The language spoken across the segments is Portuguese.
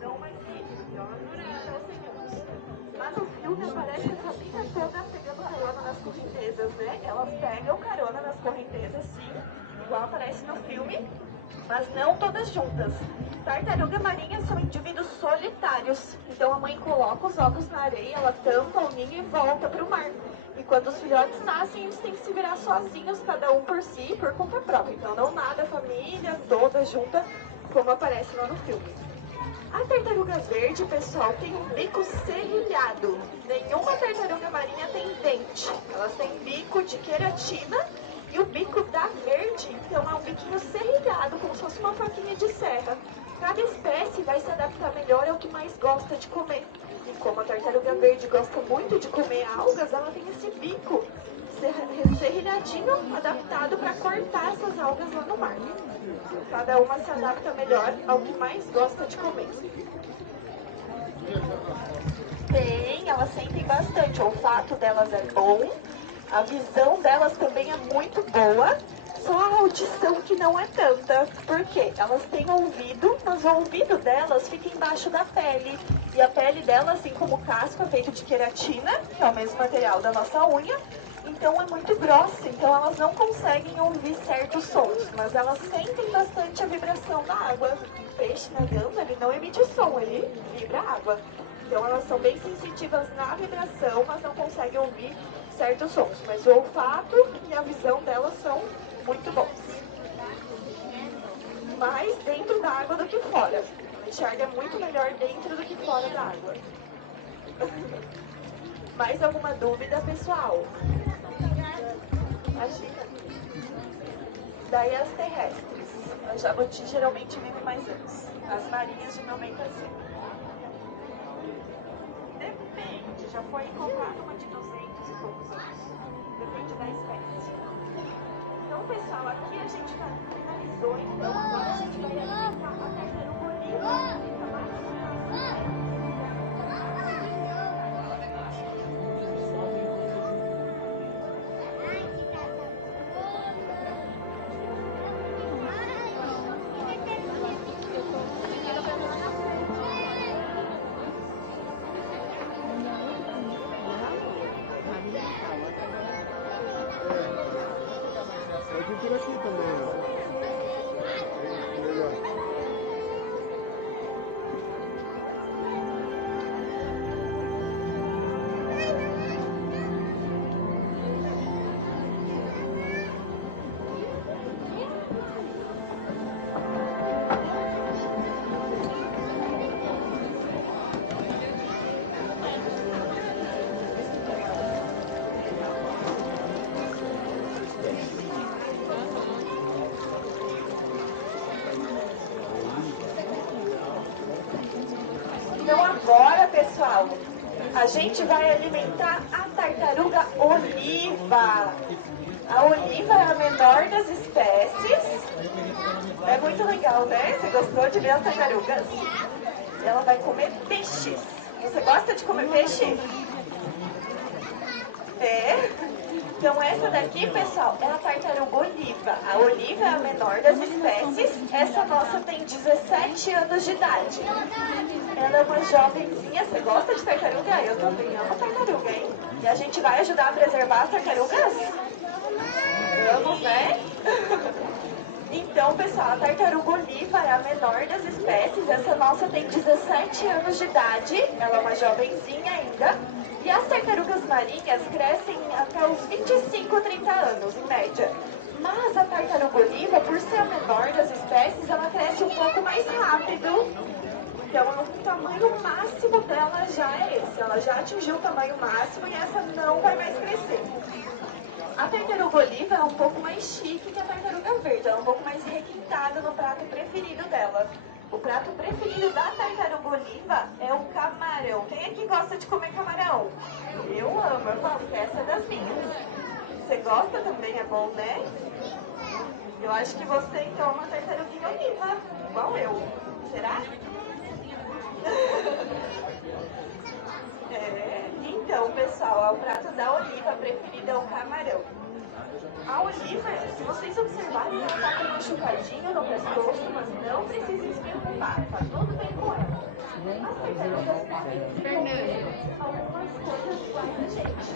Não mais que 30 segundos. Mas no filme aparece a família toda pegando carona nas correntezas, né? Elas pegam carona nas correntezas, sim, igual aparece no filme, mas não todas juntas. Tartaruga marinha são indivíduos solitários, então a mãe coloca os ovos na areia, ela tampa o ninho e volta para o mar. E quando os filhotes nascem, eles têm que se virar sozinhos, cada um por si, por conta própria. Então não nada a família toda junta, como aparece lá no filme. A tartaruga verde, pessoal, tem um bico serrilhado. Nenhuma tartaruga marinha tem dente. Elas têm bico de queratina e o bico da verde, então, é um biquinho serrilhado, como se fosse uma faquinha de serra. Cada espécie vai se adaptar melhor ao que mais gosta de comer. E como a tartaruga verde gosta muito de comer algas, ela tem esse bico serrilhadinho adaptado para cortar essas algas lá no mar. Cada uma se adapta melhor ao que mais gosta de comer. Tem, elas sentem bastante, o olfato delas é bom, a visão delas também é muito boa, só a audição que não é tanta. Por quê? Elas têm ouvido, mas o ouvido delas fica embaixo da pele. E a pele delas, assim como o casco, é feito de queratina, que é o mesmo material da nossa unha, então é muito grossa, então elas não conseguem ouvir certos sons, mas elas sentem bastante a vibração da água. O peixe nadando, ele não emite som, ele vibra a água. Então elas são bem sensitivas na vibração, mas não conseguem ouvir certos sons. Mas o olfato e a visão delas são muito bons. Mais dentro da água do que fora. Ela enxerga muito melhor dentro do que fora da água. Mais alguma dúvida, pessoal? Imagina. Daí as terrestres. A jabuti geralmente vive mais anos. As marinhas geralmente assim. Depende, já foi encontrada uma de 200 e poucos anos. Depende da espécie. Então, pessoal, aqui a gente finalizou, então agora a gente vai alimentar a tartaruga oliva. Pode ir por aqui também, ó. Melhor. Então agora, pessoal, a gente vai alimentar a tartaruga oliva. A oliva é a menor das espécies. É muito legal, né? Você gostou de ver as tartarugas? Ela vai comer peixes. Você gosta de comer peixe? É? Então essa daqui, pessoal, é a tartaruga oliva. A oliva é a menor das espécies. Essa nossa tem 17 anos de idade. Ela é uma jovenzinha. Você gosta de tartaruga? Eu também amo tartaruga, hein? E a gente vai ajudar a preservar as tartarugas? Vamos, né? Então, pessoal, a tartaruga oliva é a menor das espécies. Essa nossa tem 17 anos de idade. Ela é uma jovenzinha ainda. E as tartarugas marinhas crescem até os 25, 30 anos, em média. Mas a tartaruga oliva, por ser a menor das espécies, ela cresce um pouco mais rápido. Então, o tamanho máximo dela já é esse. Ela já atingiu o tamanho máximo e essa não vai mais crescer. A tartaruga oliva é um pouco mais chique que a tartaruga verde. Ela é um pouco mais requintada no prato preferido dela. O prato preferido da tartaruga oliva é o camarão. Quem aqui gosta de comer camarão? Eu amo, eu falo que essa é das minhas. Você gosta também, é bom, né? Eu acho que você então é uma tartaruguinha oliva, igual eu. Será? Então, pessoal, o prato da oliva preferido é o camarão. A oliva, se vocês observarem, ela está com um machucadinho no pescoço, mas não precisa se preocupar, tá tudo bem com ela. algumas coisas iguais a gente.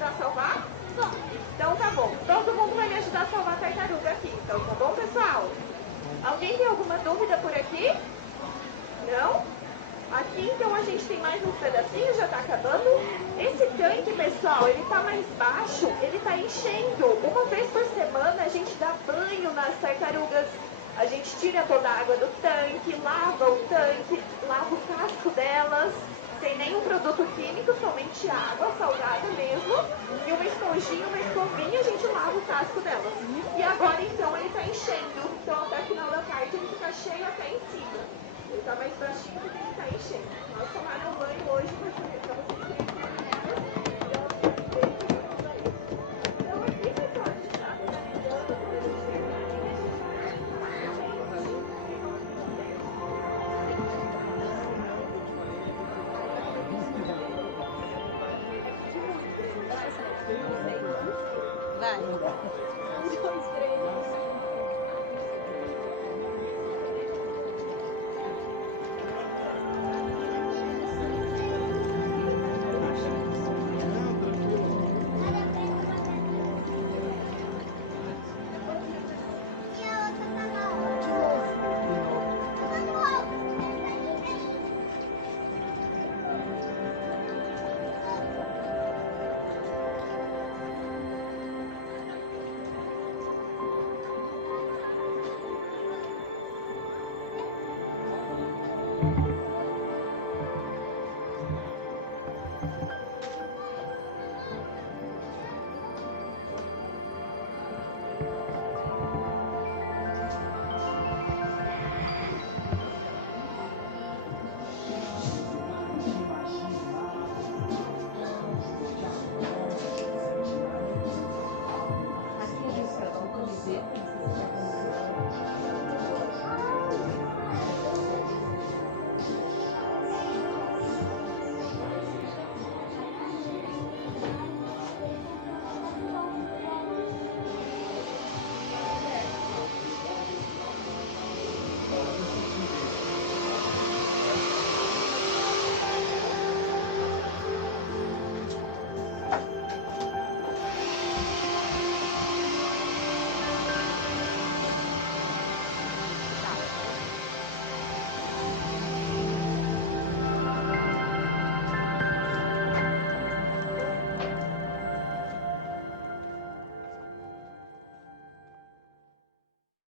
ajudar a salvar? Então tá bom. Todo mundo vai me ajudar a salvar a tartaruga aqui. Então tá bom, pessoal? Alguém tem alguma dúvida por aqui? Não? Aqui então a gente tem mais uns pedacinhos, já tá acabando. Esse tanque, pessoal, ele tá mais baixo, ele tá enchendo. Uma vez por semana a gente dá banho nas tartarugas. A gente tira toda a água do tanque, lava o tanque, lava o casco delas. Sem nenhum produto químico, somente água salgada mesmo. E uma esponjinha, uma escovinha, a gente lava o casco delas. E agora então ele tá enchendo. Então até o final da tarde ele fica cheio até em cima. Ele tá mais baixinho porque ele tá enchendo. Nós tomaram banho hoje pra vocês conhecerem elas. E elas ficam bem bonitas aí. Então aqui, pessoal, a gente tá organizando toda a gente. Vai. 1, 2, 3.